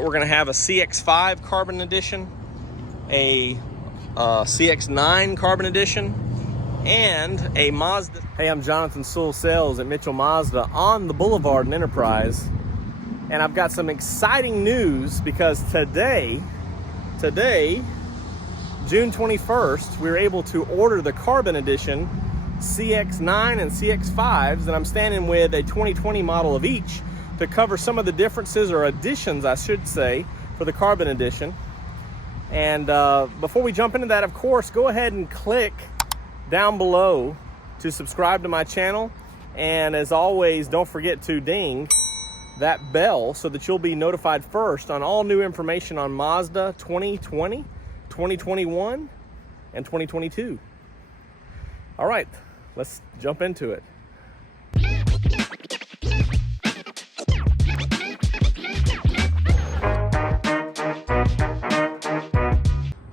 We're going to have a CX5 Carbon Edition, a CX-9 Carbon Edition, and a Mazda. Hey, I'm Jonathan Sewell Sales at Mitchell Mazda on the Boulevard in Enterprise, and I've got some exciting news because today, June 21st, we were able to order the Carbon Edition CX-9 and CX-5s, and I'm standing with a 2020 model of each to cover some of the differences, or additions I should say, for the Carbon Edition. And before we jump into that, of course, go ahead and click down below to subscribe to my channel, and as always, don't forget to ding that bell so that you'll be notified first on all new information on Mazda 2020, 2021, and 2022. All right, let's jump into it.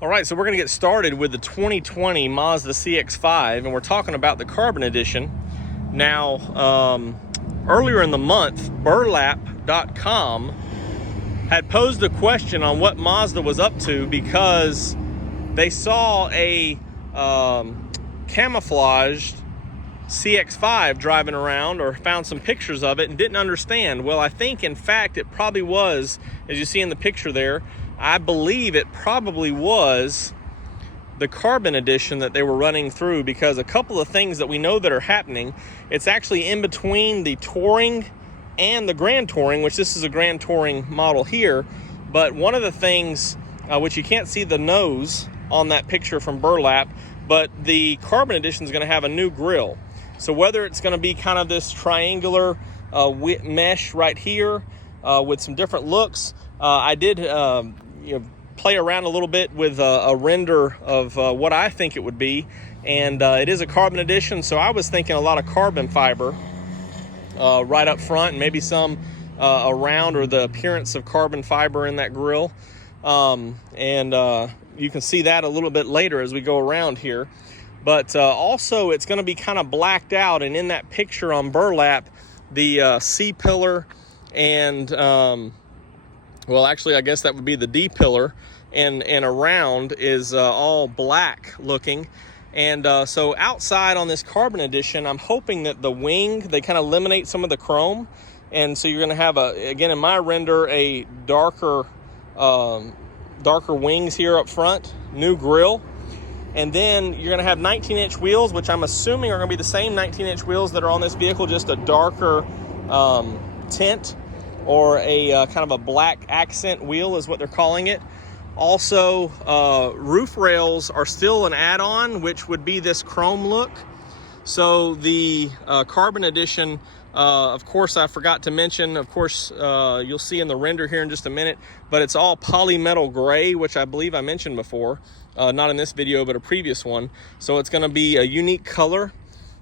All right, so we're gonna get started with the 2020 Mazda CX-5, and we're talking about the Carbon Edition. Now, earlier in the month, burlap.com had posed a question on what Mazda was up to because they saw a camouflaged CX-5 driving around, or found some pictures of it and didn't understand. Well, I think in fact it probably was, as you see in the picture there, I believe it probably was the Carbon Edition that they were running through, because a couple of things that we know that are happening. It's actually in between the Touring and the Grand Touring, which this is a Grand Touring model here. But one of the things, which you can't see the nose on that picture from Burlap, but the Carbon Edition is going to have a new grille. So whether it's going to be kind of this triangular mesh right here with some different looks, I did play around a little bit with a render of what I think it would be, and it is a Carbon Edition, so I was thinking a lot of carbon fiber right up front, and maybe some around, or the appearance of carbon fiber in that grille. You can see that a little bit later as we go around here. But also it's going to be kind of blacked out, and in that picture on Burlap, the C-pillar and well, actually, I guess that would be the D-pillar, and around is all black looking. And so outside on this Carbon Edition, I'm hoping that the wing, they kind of eliminate some of the chrome. And so you're going to have, again, in my render, a darker wings here up front, new grille. And then you're going to have 19-inch wheels, which I'm assuming are going to be the same 19-inch wheels that are on this vehicle, just a darker tint, or a kind of a black accent wheel is what they're calling it. Also, roof rails are still an add-on, which would be this chrome look. So the Carbon Edition, of course, I forgot to mention, of course, you'll see in the render here in just a minute, but it's all polymetal gray, which I believe I mentioned before, not in this video, but a previous one. So it's going to be a unique color,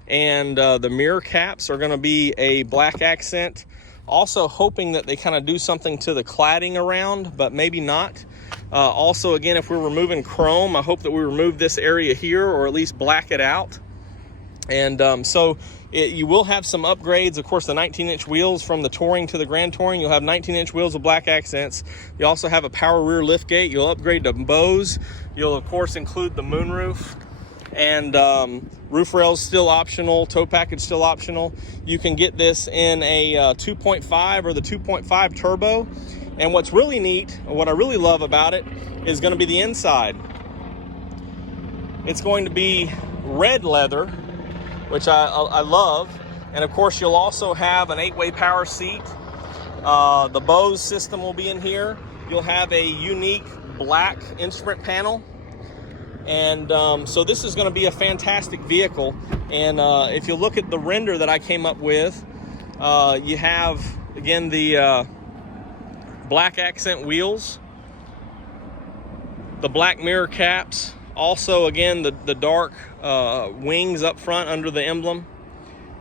and the mirror caps are going to be a black accent. Also hoping that they kind of do something to the cladding around, but maybe not. Also, again, if we're removing chrome, I hope that we remove this area here, or at least black it out. And you will have some upgrades. Of course, the 19-inch wheels from the Touring to the Grand Touring, you'll have 19-inch wheels with black accents. You also have a power rear liftgate. You'll upgrade to Bose. You'll, of course, include the moonroof. And roof rails still optional, tow package still optional. You can get this in a 2.5 or the 2.5 turbo. And what's really neat, what I really love about it, is going to be the inside. It's going to be red leather, which I love. And of course, you'll also have an 8-way power seat. The Bose system will be in here. You'll have a unique black instrument panel. And so this is going to be a fantastic vehicle. And if you look at the render that I came up with, you have, again, the black accent wheels, the black mirror caps, also, again, the dark wings up front under the emblem.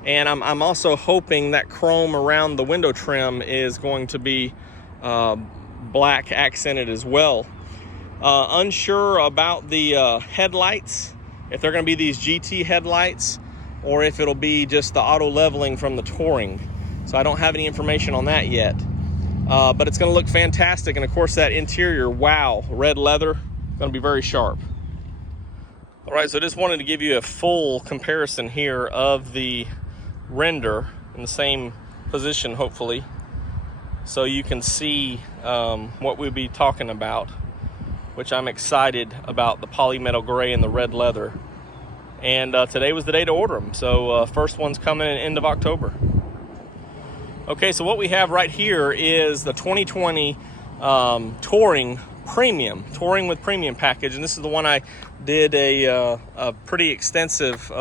And I'm also hoping that chrome around the window trim is going to be black accented as well. Unsure about the headlights, if they're going to be these GT headlights, or if it'll be just the auto leveling from the Touring. So I don't have any information on that yet. but it's going to look fantastic. And of course that interior, wow, red leather, going to be very sharp. All right, so just wanted to give you a full comparison here of the render in the same position, hopefully, so you can see what we'll be talking about, which I'm excited about, the polymetal gray and the red leather. And today was the day to order them. So first one's coming in end of October. Okay, so what we have right here is the 2020 Touring Premium, Touring with Premium package. And this is the one I did a pretty extensive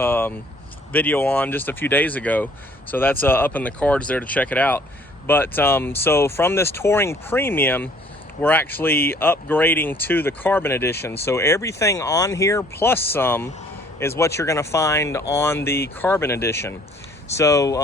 video on just a few days ago. So that's up in the cards there to check it out. But so from this Touring Premium, we're actually upgrading to the Carbon Edition. So everything on here plus some is what you're gonna find on the Carbon Edition. So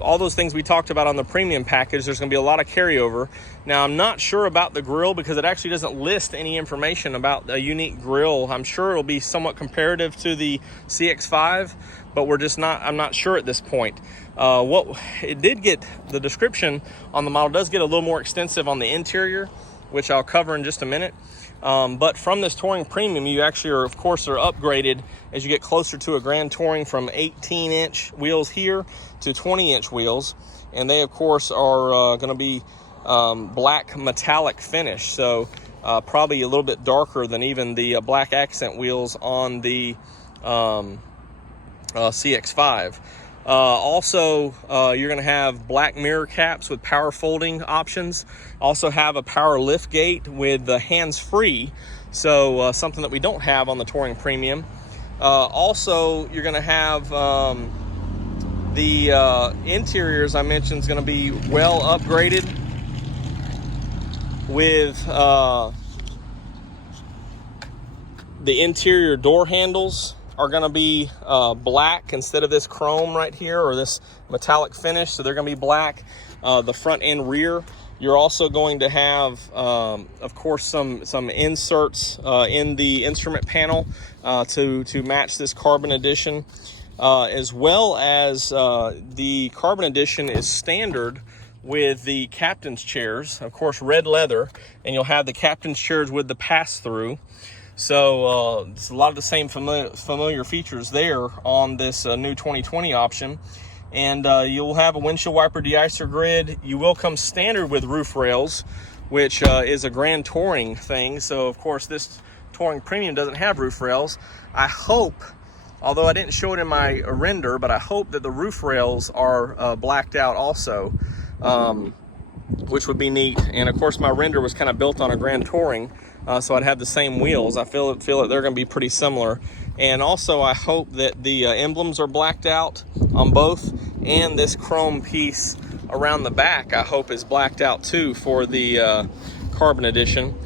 all those things we talked about on the premium package, there's gonna be a lot of carryover. Now, I'm not sure about the grille because it actually doesn't list any information about a unique grille. I'm sure it'll be somewhat comparative to the CX-5, but I'm not sure at this point. What it did get, the description on the model does get a little more extensive on the interior, which I'll cover in just a minute. But from this Touring Premium, you actually are, of course, are upgraded as you get closer to a Grand Touring from 18-inch wheels here to 20-inch wheels. And they, of course, are going to be black metallic finish. So probably a little bit darker than even the black accent wheels on the CX-5. Also, you're going to have black mirror caps with power folding options. Also have a power lift gate with the hands-free, so something that we don't have on the Touring Premium. Also, you're going to have the interiors I mentioned is going to be well upgraded with the interior door handles are going to be black instead of this chrome right here or this metallic finish. So they're going to be black, the front and rear. You're also going to have, of course, some inserts in the instrument panel to match this Carbon Edition, as well as the Carbon Edition is standard with the captain's chairs, of course, red leather, and you'll have the captain's chairs with the pass-through. So it's a lot of the same familiar features there on this new 2020 option. And you'll have a windshield wiper de-icer grid. You will come standard with roof rails, which is a Grand Touring thing. So, of course, this Touring Premium doesn't have roof rails. I hope, although I didn't show it in my render, but I hope that the roof rails are blacked out also, which would be neat. And, of course, my render was kind of built on a Grand Touring. So I'd have the same wheels. I feel that they're going to be pretty similar. And also I hope that the emblems are blacked out on both, and this chrome piece around the back I hope is blacked out too for the Carbon Edition.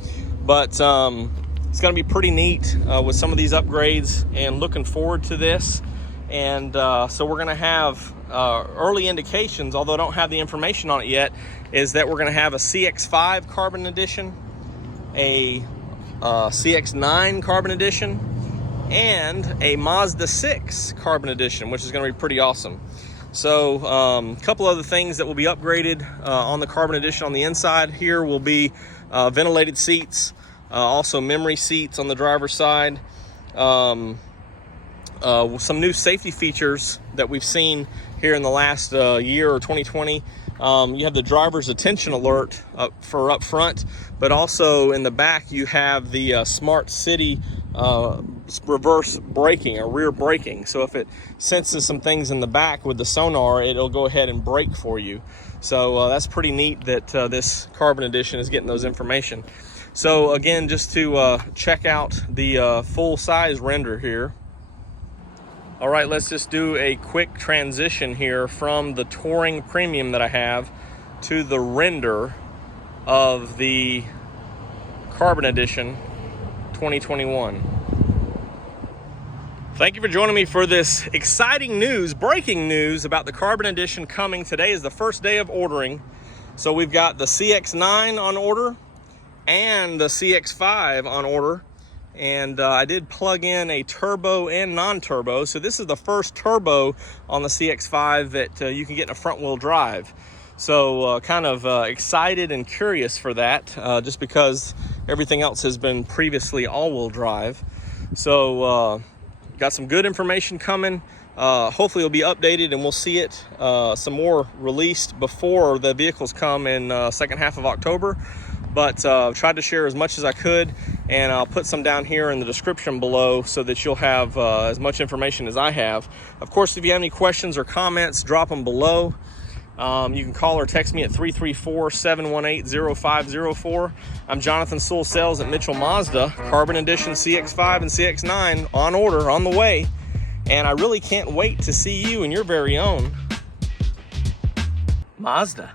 But it's going to be pretty neat with some of these upgrades, and looking forward to this. And so we're going to have early indications, although I don't have the information on it yet, is that we're going to have a CX5 Carbon Edition, a CX-9 Carbon Edition, and a Mazda 6 Carbon Edition, which is going to be pretty awesome. So a couple other things that will be upgraded on the Carbon Edition on the inside here will be ventilated seats, also memory seats on the driver's side, some new safety features that we've seen here in the last year or 2020. You have the driver's attention alert for up front, but also in the back you have the smart city reverse braking or rear braking. So if it senses some things in the back with the sonar, it'll go ahead and brake for you. So that's pretty neat that this Carbon Edition is getting those information. So again, just to check out the full size render here. All right, let's just do a quick transition here from the Touring Premium that I have to the render of the Carbon Edition 2021. Thank you for joining me for this exciting news, breaking news about the Carbon Edition coming. Today is the first day of ordering. So we've got the CX-9 on order and the CX-5 on order. And I did plug in a turbo and non-turbo. So this is the first turbo on the CX-5 that you can get in a front wheel drive. So kind of excited and curious for that, just because everything else has been previously all-wheel drive. So got some good information coming. Hopefully it'll be updated and we'll see it some more released before the vehicles come in second half of October. But tried to share as much as I could, and I'll put some down here in the description below so that you'll have as much information as I have. Of course, if you have any questions or comments, drop them below. You can call or text me at 334-718-0504. I'm Jonathan Sewell Sales at Mitchell Mazda. Carbon Edition CX-5 and CX-9 on order, on the way. And I really can't wait to see you in your very own Mazda.